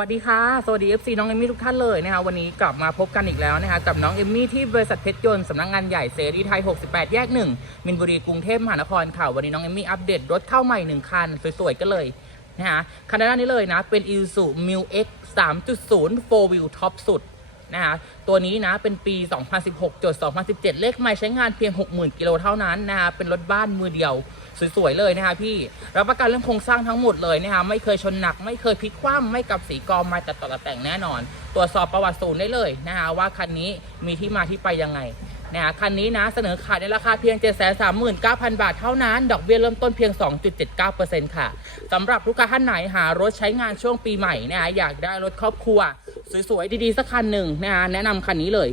วัสดีค่ะ สวัสดี FC น้องเอมมี่ทุกท่านเลยนะคะวันนี้กลับมาพบกันอีกแล้วนะคะกับน้องเอมมี่ที่บริษัทเพชรยนต์สำนักงานใหญ่เซรีไทย 68 แยก 1 มินบุรีกรุงเทพมหานครค่ะ วันนี้น้องเอมมี่อัปเดตรถเข้าใหม่ 1 คัน สวยๆ กันเลยนะคะคันด้านนี้เลยนะ เป็น Isuzu Mil X 3.0 4 wheel top สุด นะคะตัวนี้นะเป็นปี 2016จด2017 เลขไม่ใช้งานเพียง 60,000 กิโลเท่านั้นนะคะเป็นรถบ้านมือเดียวสวยๆเลยนะคะพี่รับประกันเรื่องโครงสร้างทั้งหมดเลยนะคะไม่เคยชนหนัก ไม่เคยพลิกคว่ำไม่กับสีกอมาแต่ต่อแต่แต่งแน่นอน ตรวจสอบประวัติศูนย์ได้เลยนะคะว่าคันนี้มีที่มาที่ไปยังไง นะคะคันนี้นะเสนอขายในราคาเพียง 739,000 บาทเท่านั้น ดอกเบี้ยเริ่มต้นเพียง 2.79%ค่ะสำหรับลูกค้าท่านไหนหารถใช้งานช่วงปีใหม่นะคะอยากได้รถครอบครัว สวยๆ ดีๆ สักคันหนึ่งนะคะแนะนำคันนี้เลย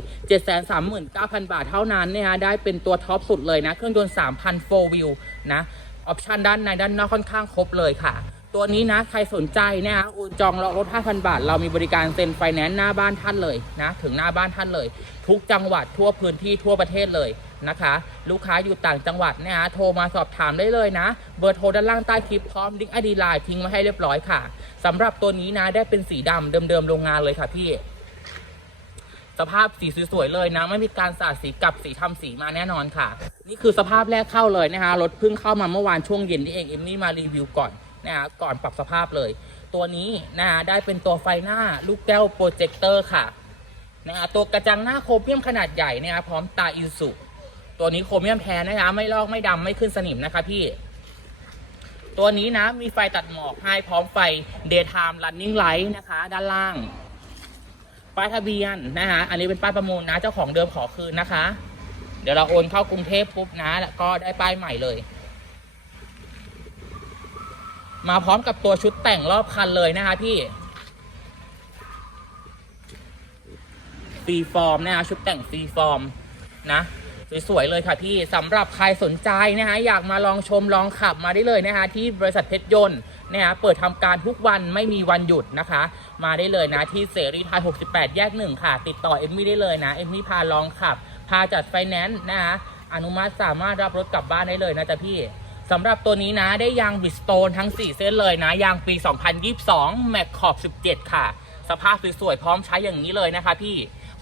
739,000 บาทเท่านั้นนะคะได้เป็นตัวท็อปสุดเลยนะ เครื่องยนต์3,000 4 wheel นะออปชันด้านในด้านนอกค่อนข้างครบเลยค่ะ ตัวนี้นะใครสนใจนะคะโอนจองรถ 5,000 บาท เรามีบริการเซ็นไฟแนนซ์หน้าบ้านท่านเลยนะถึงหน้าบ้านท่านเลย ทุกจังหวัดทั่วพื้นที่ทั่วประเทศเลยนะคะ ลูกค้าอยู่ต่างจังหวัดเนะฮะโทรมาสอบถามได้เลยนะ เบอร์โทรด้านล่างใต้คลิปพร้อมลิงก์อดีไลน์ทิ้งไว้ให้เรียบร้อยค่ะสำหรับตัวนี้นะได้เป็นสีดำเดิมๆโรงงานเลยค่ะพี่สภาพสีสวยๆเลยนะ ไม่มีการสาดสีกลับสีทำสีมาแน่นอนค่ะ นี่คือสภาพแรกเข้าเลยนะคะรถเพิ่งเข้ามาเมื่อวานช่วงเย็นนี่เองเอมมี่มารีวิวก่อน นะคะก่อนปรับสภาพเลย ตัวนี้นะคะได้เป็นตัวไฟหน้าลูกแก้วโปรเจคเตอร์ค่ะนะคะตัวกระจังหน้าโครเมียมขนาดใหญ่นะคะพร้อมตาอินสุตัวนี้โครเมียมแท้นะคะ ไม่ลอกไม่ดำไม่ขึ้นสนิมนะคะพี่ ตัวนี้นะมีไฟตัดหมอกให้พร้อมไฟ daytime running light นะคะ ด้านล่างป้ายทะเบียนนะคะอันนี้เป็นป้ายประมูลนะ เจ้าของเดิมขอคืนนะคะ เดี๋ยวเราโอนเข้ากรุงเทพปุ๊บนะ แล้วก็ได้ป้ายใหม่เลย มาพร้อมกับตัวชุดแต่งรอบคันเลยนะคะพี่ฟรีฟอร์มนะคะชุดแต่งฟรีฟอร์มนะสวยๆเลยค่ะพี่สำหรับใครสนใจนะคะอยากมาลองชมลองขับมาได้เลยนะคะที่บริษัทเพชรยนต์นะคะเปิดทำการทุกวันไม่มีวันหยุดนะคะ มาได้เลยนะที่เสรีไทย 68 แยกหนึ่งค่ะ ติดต่อเอมมี่ได้เลยนะเอมมี่พาลองขับ พาจัดไฟแนนซ์นะคะอนุมัติสามารถรับรถกลับบ้านได้เลยนะจ๊ะพี่ สำหรับตัวนี้นะได้ยางบิสโตนทั้ง 4 เส้นเลยนะ ยางปี 2022 แม็กขอบ 17 ค่ะ สภาพสวยๆพร้อมใช้อย่างนี้เลยนะคะพี่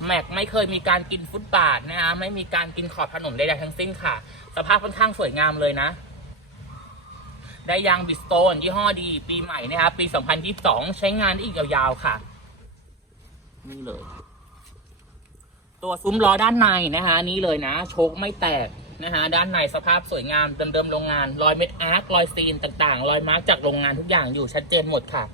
แม็กไม่เคยมีการกินฟุตบาทนะคะไม่มีการกินขอบถนนใดๆทั้งสิ้นค่ะ สภาพค่อนข้างสวยงามเลยนะ ได้ยางบิสโตนยี่ห้อดีปีใหม่นะครับปี 2022 ใช้งานได้อีกยาวๆค่ะ นี่เลย ตัวซุ้มล้อด้านในนะคะนี่เลยนะ โชคไม่แตก นะคะด้านในสภาพสวยงามเดิมๆโรงงานรอยเม็ดอาร์ครอยซีนต่างๆรอยมาร์กจากโรงงานทุกอย่างอยู่ชัดเจนหมดค่ะ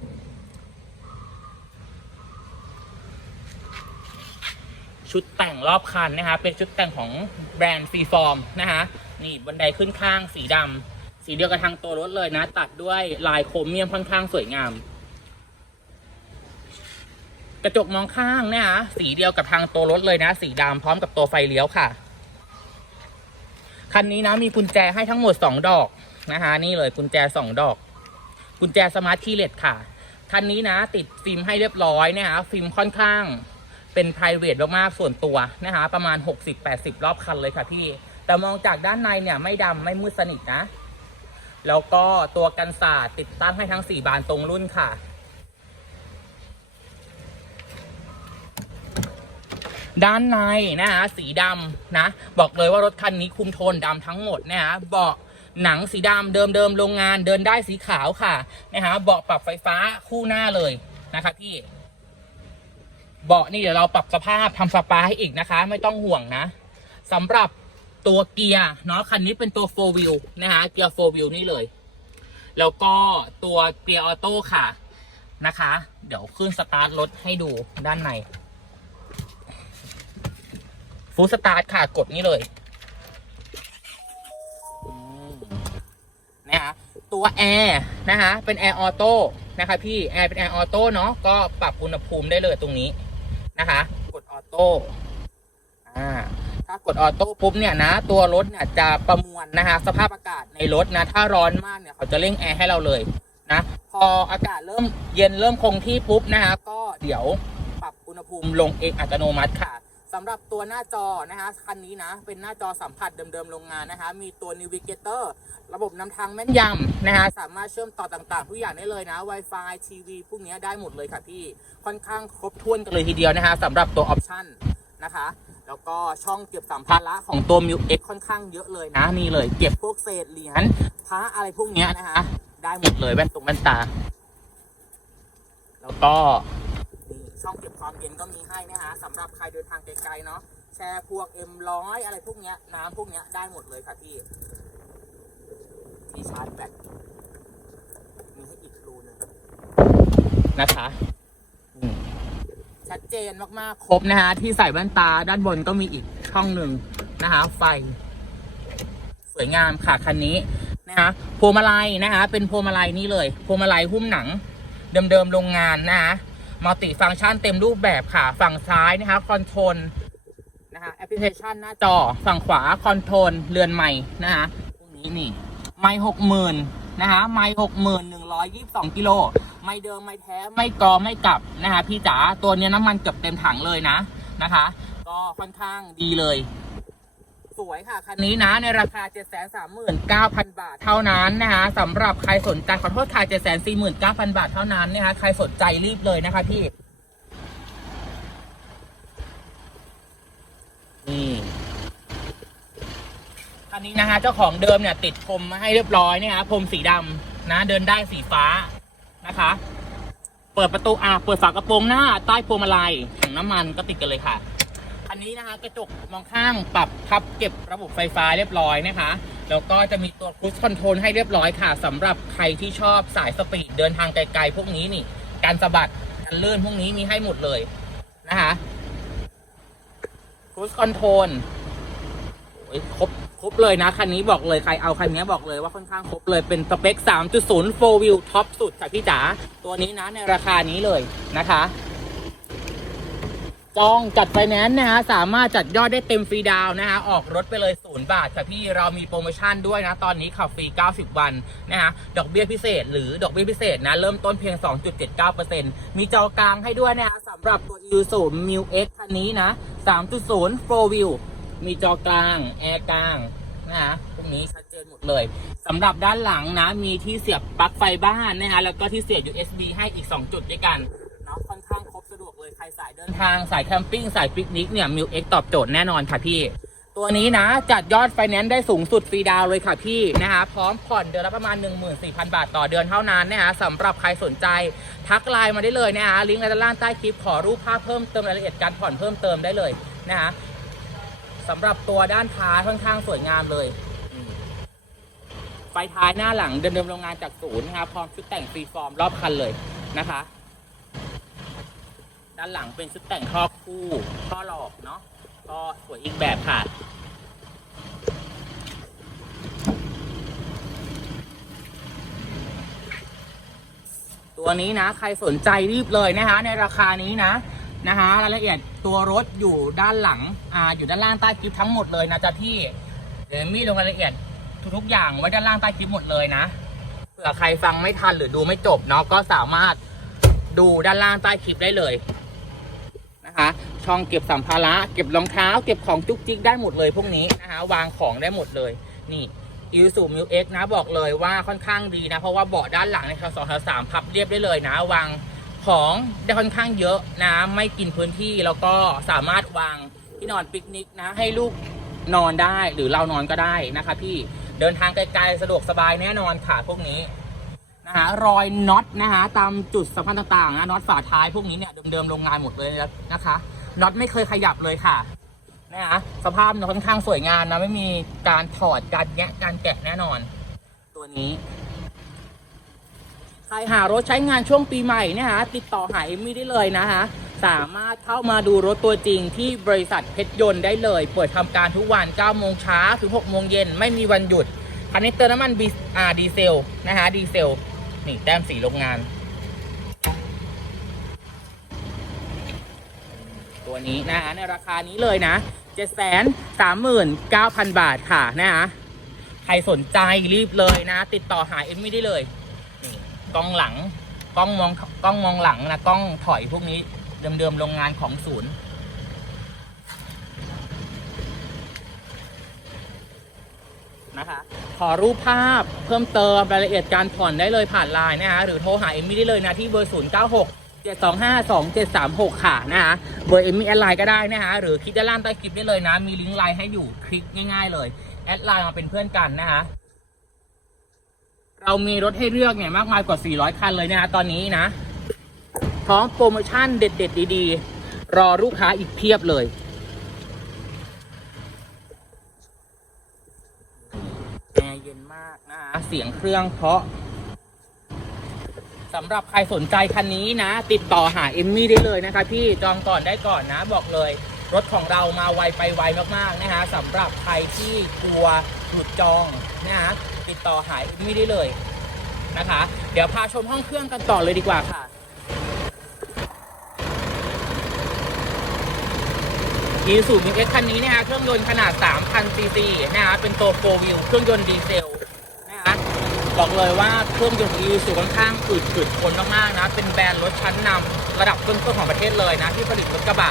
ชุดแต่งรอบคันนะคะเป็นชุดแต่งของแบรนด์ฟรีฟอร์มนะคะนี่บันไดขึ้นข้างสีดำสีเดียวกับทางตัวรถเลยนะ ตัดด้วยลายโครเมียมค่อนข้างสวยงาม กระจกมองข้างนะคะสีเดียวกับทางตัวรถเลยนะ สีดำพร้อมกับตัวไฟเลี้ยวค่ะ คันนี้นะมีกุญแจให้ทั้งหมด 2 ดอกนะคะนี่เลยกุญแจ 2 ดอก กุญแจสมาร์ทคีย์เลสค่ะ คันนี้นะ ติดฟิล์มให้เรียบร้อยนะคะฟิล์มค่อนข้างเป็น p r i v a t มากๆส่วนตัวนะคะประมาณ 60-80 รอบคันเลยค่ะพี่ แต่มองจากด้านในเนี่ยไม่ดำไม่มืดสนิทนะ แล้วก็ตัวกันศาสตร์ติดตั้งให้ทั้ง 4 บานตรงรุ่นค่ะ ด้านในนะฮะสีดำนะ บอกเลยว่ารถคันนี้คุมโทนดำทั้งหมดนะฮะเบาะหนังสีดำเดิมเดิมๆโรงงานเดินได้สีขาวค่ะนะฮะเบาะปรับไฟฟ้าคู่หน้าเลยนะคะพี่เบาะนี่เดี๋ยวเราปรับสภาพทำสปาให้อีกนะคะ ไม่ต้องห่วงนะสำหรับตัวเกียร์เนาะคันนี้เป็นตัว4 wheel นะคะเกียร์4 wheel นี่เลย แล้วก็ตัวเกียร์ออโต้ค่ะนะคะ เดี๋ยวขึ้นสตาร์ทรถให้ดูด้านใน ฟูสตาร์ทค่ะ กดนี้เลยนะคะตัวแอร์นะคะเป็นแอร์ออโต้นะคะพี่แอร์เป็นแอร์ออโต้เนาะก็ปรับอุณหภูมิได้เลยตรงนี้นะคะ กดออโต้อ่าถ้ากดออโต้ปุ๊บเนี่ยนะ ตัวรถเนี่ยจะประมวลนะคะสภาพอากาศในรถนะถ้าร้อนมากเนี่ยเขาจะเร่งแอร์ให้เราเลยนะพออากาศเริ่มเย็นเริ่มคงที่ปุ๊บนะคะก็เดี๋ยวปรับอุณหภูมิลงเองอัตโนมัติค่ะ สำหรับตัวหน้าจอนะคะคันนี้นะ เป็นหน้าจอสัมผัสเดิมๆโรงงานนะคะ มีตัว Navigator ระบบนำทางแม่นยำนะคะสามารถเชื่อมต่อต่างๆ ทุกอย่างได้เลยนะ Wi-Fi ทีวีพวกนี้ได้หมดเลยค่ะพี่ค่อนข้างครบถ้วนกันเลยทีเดียวนะคะสำหรับตัวออปชั่นนะคะ แล้วก็ช่องเก็บสัมภาระของตัว m ิ X ค่อนข้างเยอะเลยนะนี่เลยเก็บพวกเศษเหรียญพระอะไรพวกนี้นะคะ ได้หมดเลยแว่นตรงแว่นตา แล้วก็ ช่องเก็บความเย็นก็มีให้นะคะสำหรับใครเดินทางไกลๆเนาะแชร์พวก M100 อะไรพวกเนี้ยน้ำพวกเนี้ยได้หมดเลยค่ะพี่ที่ชาร์จแบตมีให้อีกรูหนึงนะคะชัดเจนมากๆครบนะฮะที่ใส่แว่นตาด้านบนก็มีอีกช่องหนึ่งนะคะไฟ สวยงามค่ะคันนี้นะคะพวงมาลัยนะคะเป็นพวงมาลัยนี่เลยพวงมาลัยหุ้มหนัง เดิมๆโรงงานนะคะ มัลติฟังก์ชันเต็มรูปแบบค่ะ ฝั่งซ้ายนะคะคอนโทรลนะคะแอปพลิเคชันหน้าจอฝั่งขวาคอนโทรลเรือนใหม่นะคะพวกนี้นี่ไม่หกหมื่นนะคะไม่หกหมื่นหนึ่งร้อยยี่สิบสองกิโลไม่เดิมไม่แท้ไม่กอไม่กลับนะคะพี่จ๋าตัวเนี้ยน้ำมันเกือบเต็มถังเลยนะนะคะ ก็ค่อนข้างดีเลย สวยค่ะ คันนี้นะในราคา 739,000 บาท เท่านั้นนะคะสำหรับใครสนใจขอโทษค่ะ 749,000 บาทเท่านั้นนะคะใครสนใจรีบเลยนะคะพี่ นี่คันนี้นะคะเจ้าของเดิมเนี่ยติดพรมมาให้เรียบร้อยนะคะพรมสีดำนะ เดินได้สีฟ้านะคะเปิดประตูอะเปิดฝากระโปรงหน้าใต้พวงมาลัยถังน้ำมันก็ติดกันเลยค่ะ อันนี้นะคะกระจกมองข้างปรับพับเก็บระบบไฟฟ้าเรียบร้อยนะคะ แล้วก็จะมีตัวครู i คอนโทรลให้เรียบร้อยค่ะสำหรับใครที่ชอบสายสปีดเดินทางไกลๆพวกนี้นี่ การสะบัดการลื่นพวกนี้มีให้หมดเลยนะคะครู i คอนโทรลครบครบเลยนะ คันนี้บอกเลยใครเอาคันนี้บอกเลยว่าค่อนข้างครบเลยเป็นสเปค 3.0 4 wheel ท็อปสุดค่ะพี่จ๋าตัวนี้นะในราคานี้เลยนะคะ จองจัดไฟแนนซ์นะฮะสามารถจัดยอดได้เต็มฟรีดาวนะฮะออกรถไปเลยศูนย์บาทค่พี่เรามีโปรโมชั่นด้วยนะ ตอนนี้ขับฟรี 90 วันนะฮะดอกเบี้ยพิเศษ หรือดอกเบี้ยพิเศษนะ เริ่มต้นเพียง 2.79%มีจอกลางให้ด้วยนะฮะสำหรับตัว i s u m i X คันนี้นะ 3.0 4 wheel มีจอกลาง แอร์กลางนะฮะพวกนี้ชัดเจนหมดเลยสำหรับด้านหลังนะ มีที่เสียบปลั๊กไฟบ้านนะฮะแล้วก็ที่เสียบ USB ให้อีก 2 จุดด้วยกัน สะดวกเลย ใครสายเดินทางสายแคมปิ้งสายปิกนิกเนี่ยมิวเอ็กตอบโจทย์แน่นอนค่ะพี่ ตัวนี้นะ จัดยอดไฟแนนซ์ได้สูงสุดฟรีดาวเลยค่ะพี่นะคะพร้อมผ่อนเดือนละประมาณ 14,000 บาทต่อเดือนเท่านั้นนะคะสำหรับใครสนใจ ทักไลน์มาได้เลยนะคะลิงก์ด้านล่างใต้คลิปขอรูปภาพเพิ่มเติมรายละเอียดการผ่อนเพิ่มเติมได้เลยนะคะสำหรับตัวด้านท้ายค่อนข้างสวยงามเลยไฟท้ายหน้าหลังเดิมๆโรงงานจากศูนย์นะคะพร้อมชุดแต่งฟรีฟอร์มรอบคันเลยนะคะ ด้านหลังเป็นชุดแต่งท่อคู่ท่อหลอกเนาะก็สวยอีกแบบค่ะ ตัวนี้นะ ใครสนใจรีบเลยนะคะ ในราคานี้นะนะคะรายละเอียดตัวรถอยู่ด้านหลังอ่าอยู่ด้านล่างใต้คลิปทั้งหมดเลยนะจ๊ะพี่เดี๋ยวมีลงรายละเอียดทุกๆอย่างไว้ด้านล่างใต้คลิปหมดเลยนะเผื่อใครฟังไม่ทันหรือดูไม่จบเนาะก็สามารถดูด้านล่างใต้คลิปได้เลย นะคะ ช่องเก็บสัมภาระ เก็บรองเท้า เก็บของจุกจิกได้หมดเลยพวกนี้นะคะ วางของได้หมดเลย นี่อิวสูมิวเอ็กนะบอกเลยว่าค่อนข้างดีนะ เพราะว่าเบาะด้านหลังในคสองสามพับเรียบได้เลยนะ วางของได้ค่อนข้างเยอะนะ ไม่กินพื้นที่แล้วก็สามารถวางที่นอนปิกนิกนะ ให้ลูกนอนได้หรือเรานอนก็ได้นะคะ พี่เดินทางไกลๆสะดวกสบายแน่นอนค่ะพวกนี้ นะคะรอยน็อตนะคะตามจุดสำคัญต่างๆนะน็อตฝาท้ายพวกนี้เนี่ยเดิมๆโรงงานหมดเลยนะคะน็อตไม่เคยขยับเลยค่ะนะคะสภาพเนี่ยค่อนข้างสวยงามนะไม่มีการถอดการแงะการแกะแน่นอน ตัวนี้ใครหารถใช้งานช่วงปีใหม่เนะคะติดต่อหาเอมมี่ได้เลยนะคะสามารถเข้ามาดูรถตัวจริงที่บริษัทเพชรยนต์ได้เลย เปิดทำการทุกวัน 9 โมงเช้าถึง 6 โมงเย็น ไม่มีวันหยุด คันนี้เติมน้ำมันดีเซล นะคะดีเซล นี่แต้มสีโรงงาน ตัวนี้นะฮะในราคานี้เลยนะเจ็ดแสนสามหมื่นเก้าพันบาทค่ะนะฮะใครสนใจรีบเลยนะ ติดต่อหาเอ็มมี่ได้เลยนี่กล้องหลังกล้องมองกล้องมองหลังนะกล้องถอยพวกนี้เดิมๆโรงงานของศูนย์นะคะ อรูปภาพเพิ่มเติมรายละเอียดการผ่อนได้เลยผ่านไลน์นะคะหรือโทรหาเอมมี่ได้เลยนะที่เบอร์ 0 9 6 7 2 5 2 7 3 6 ค่ะนะคะเบอร์เอมมี่แอดไลน์ก็ได้นะคะหรือคลิกด้านล่างใต้คลิปได้เลยนะ มีลิงก์ไลน์ให้อยู่คลิกง่าย ๆ เลยแอดไลน์มาเป็นเพื่อนกันนะคะเรามีรถให้เลือกเนี่ยมากมายกว่า 400 คันเลยนะคะตอนนี้นะพร้อมโปรโมชั่นเด็ด ๆ ดีๆ รอลูกค้าอีกเพียบเลยแอร์ เย็นมากนะคะเสียงเครื่องเพราะสำหรับใครสนใจคันนี้นะ ติดต่อหาเอมมี่ได้เลยนะคะพี่จองก่อนได้ก่อนนะ บอกเลย รถของเรามาไวไปไวมากๆนะคะสำหรับใครที่กลัวหลุดจองนะคะติดต่อหาเอมมี่ได้เลยนะคะ เดี๋ยวพาชมห้องเครื่องกันต่อเลยดีกว่าค่ะ อีซูมิเอ็กคันนี้นะฮะเครื่องยนต์ขนาด 3,000 ซีซีนะฮะเป็นตัวโฟวิวเครื่องยนต์ดีเซลนะฮะบอกเลยว่าเครื่องยนต์อีซูค่อนข้างอึดถึดทนมากๆนะ เป็นแบรนด์รถชั้นนำระดับต้นๆของประเทศเลยนะ ที่ผลิตรถกระบะ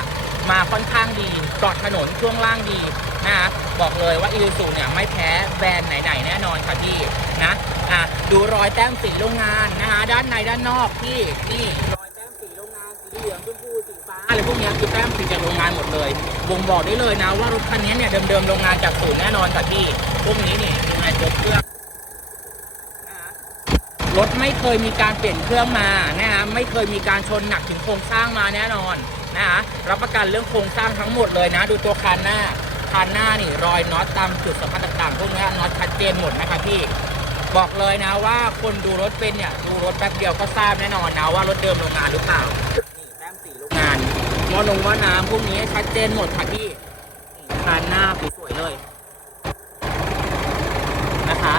มาค่อนข้างดีเกาะถนนช่วงล่างดีนะฮะบอกเลยว่าอีซูเนี่ยไม่แพ้แบรนด์ไหนๆแน่นอนค่ะพี่นะอะดูรอยแต้มสีโรงงานนะฮะด้านในด้านนอกที่นี่รอยแต้มสีโรงงานสีเหลืองชมพู อะไรพวกนี้คือแต้มสีจากโรงงานหมดเลยบ่งบอกได้เลยนะว่ารถคันนี้เนี่ยเดิมๆโรงงานจากศูนย์แน่นอนค่ะพี่พวกนี้นี่ไอ้ตัวเครื่องรถไม่เคยมีการเปลี่ยนเครื่องมานะฮะไม่เคยมีการชนหนักถึงโครงสร้างมาแน่นอนนะฮะรับประกันเรื่องโครงสร้างทั้งหมดเลยนะ ดูตัวคันหน้าคันหน้านี่รอยน็อตตามจุดสำคัญต่างๆพวกนี้น็อตชัดเจนหมดนะคะพี่บอกเลยนะว่าคนดูรถเป็นเนี่ยดูรถแป๊บเดียวก็ทราบแน่นอนนะว่ารถเดิมโรงงานหรือเปล่านี่แต้มสีโรงงาน อนงว่าน้ำพวกนี้ชัดเจนหมดค่ะพี่นี่คานหน้าสวยๆเลย นะคะ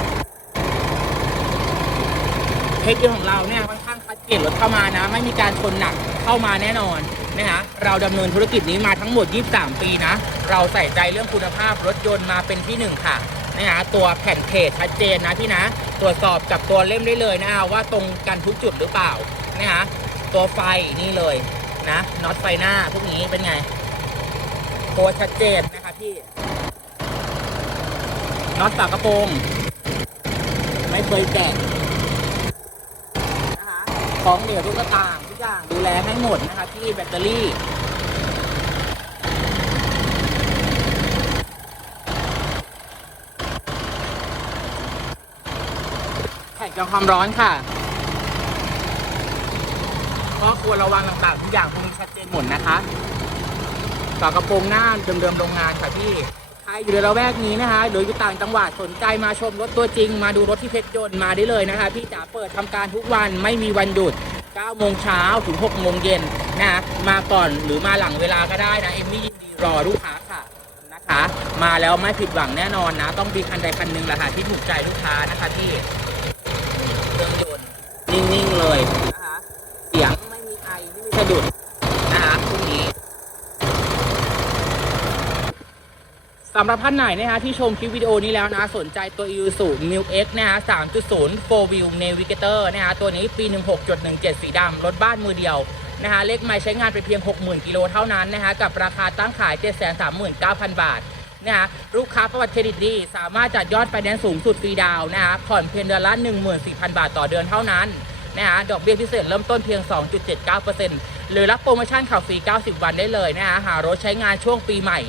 เทคนิคของเราเนี่ยค่อนข้างคัดเกรดรถเข้ามานะ ไม่มีการชนหนักเข้ามาแน่นอนนะฮะเราดำเนินธุรกิจนี้มาทั้งหมด 23 ปีนะ เราใส่ใจเรื่องคุณภาพรถยนต์มาเป็นที่หนึ่งค่ะนะฮะตัวแผ่นเพจชัดเจนนะพี่นะ ตรวจสอบกับตัวเล่มได้เลยนะฮะว่าตรงกันทุกจุดหรือเปล่านะฮะตัวไฟนี่เลย นะน็อตไฟหน้าพวกนี้เป็นไงตัวชัดเจนนะคะพี่น็อตฝากระโปรงไม่เคยแตกนะคะของเหลวทุกต่างทุกอย่างดูแลให้หมดนะคะที่แบตเตอรี่แข่งกับความร้อนค่ะ ควรระวังต่างๆทุกอย่างพวกนี้ชัดเจนหมดนะคะฝากระโปรงหน้าเดิมๆโรงงานค่ะพี่ใครอยู่ในละแวกนี้นะคะ หรืออยู่ต่างจังหวัดสนใจมาชมรถตัวจริง มาดูรถที่เพชรยนต์มาได้เลยนะคะ พี่จ๋าเปิดทำการทุกวันไม่มีวันหยุด 9 โมงเช้าถึง 6 โมงเย็นนะคะมาก่อนหรือมาหลังเวลาก็ได้นะ เอมมี่ยินดีรอลูกค้าค่ะนะคะ มาแล้วไม่ผิดหวังแน่นอนนะ ต้องมีคันใดคันหนึ่งแหละค่ะที่ถูกใจลูกค้านะคะพี่เครื่องยนต์นิ่งๆเลยนะคะ เสียงไม่มีไอไม่มีสะดุดนะคะพวกนี้สำหรับท่านไหนนะคะที่ชมคลิปวิดีโอนี้แล้วนะสนใจตัว Isuzu m i l X นะฮะ3.0 4 Wheel Navigator นะฮะตัวนี้ปี 16.17 สีดำรถบ้านมือเดียวนะคะเลขไม้ใช้งานไปเพียง 60,000 กิโลเท่านั้นนะคะกับราคาตั้งขาย 739,000 บาทนะคะลูกค้าประวัติเครดิตดีสามารถจัดยอดไฟแนนซ์สูงสุดฟรีดาวนะคะผ่อนเพียงเดือนละ 14,000 บาทต่อเดือนเท่านั้นนะฮะดอกเบี้ยพิเศษเริ่มต้นเพียง 2.79%หรือรับโปรโมชั่นข่าวฟรี 90 วันได้เลยนะฮะหารถใช้งานช่วงปีใหม่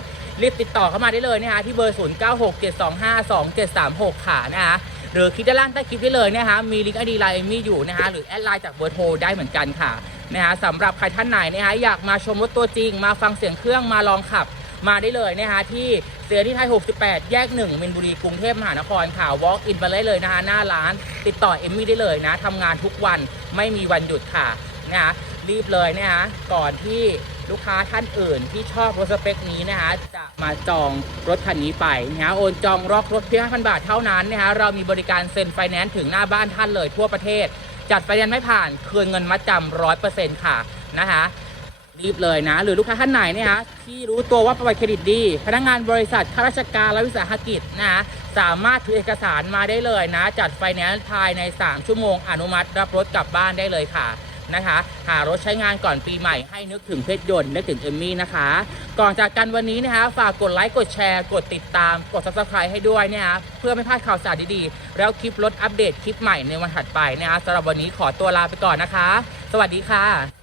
รีบติดต่อเข้ามาได้เลยนะฮะที่เบอร์ 0967252736 ค่ะนะฮะหรือคลิกด้านล่างใต้คลิปได้เลยนะฮะมีลิงก์ไอดีไลน์เอมี่อยู่นะฮะหรือแอดไลน์จากเบอร์โทรได้เหมือนกันค่ะนะฮะสำหรับใครท่านไหนนะฮะอยากมาชมรถตัวจริง มาฟังเสียงเครื่องมาลองขับมาได้เลยนะฮะที่เสียที่ไทย 68 แยก 1 มินบุรี กรุงเทพมหานครค่ะ walk in ไปเลยเลยนะฮะหน้าร้านติดต่อเอมมี่ได้เลยนะทำงานทุกวันไม่มีวันหยุดค่ะนะฮะรีบเลยนะฮะก่อนที่ ลูกค้าท่านอื่นที่ชอบรถสเปคนี้นะฮะจะมาจองรถคันนี้ไปนะฮะโอนจองรอกรถเพียง5,000 บาทเท่านั้นนะฮะเรามีบริการเซ็นไฟแนนซ์ถึงหน้าบ้านท่านเลยทั่วประเทศ จัดไฟแนนซ์ไม่ผ่านคืนเงินมัดจำร้อยเปอร์เซ็นต์ค่ะนะคะรีบเลยนะ หรือลูกค้าท่านไหนเนี่ยฮะที่รู้ตัวว่าประวัติเครดิตดี พนักงานบริษัทข้าราชการและวิสาหกิจนะฮะสามารถถือเอกสารมาได้เลยนะ จัดไฟแนนซ์ภายใน 3 ชั่วโมงอนุมัติรับรถกลับบ้านได้เลยค่ะ นะคะ หารถใช้งานก่อนปีใหม่ให้นึกถึงเพชรยนต์นึกถึงเอมมี่นะคะ ก่อนจากกันวันนี้นะคะ ฝากกดไลค์กดแชร์ กดติดตาม กด subscribe ให้ด้วยนะคะเพื่อไม่พลาดข่าวสารดีๆ แล้วคลิปรถอัปเดตคลิปใหม่ในวันถัดไปนะคะสำหรับวันนี้ขอตัวลาไปก่อนนะคะ สวัสดีค่ะ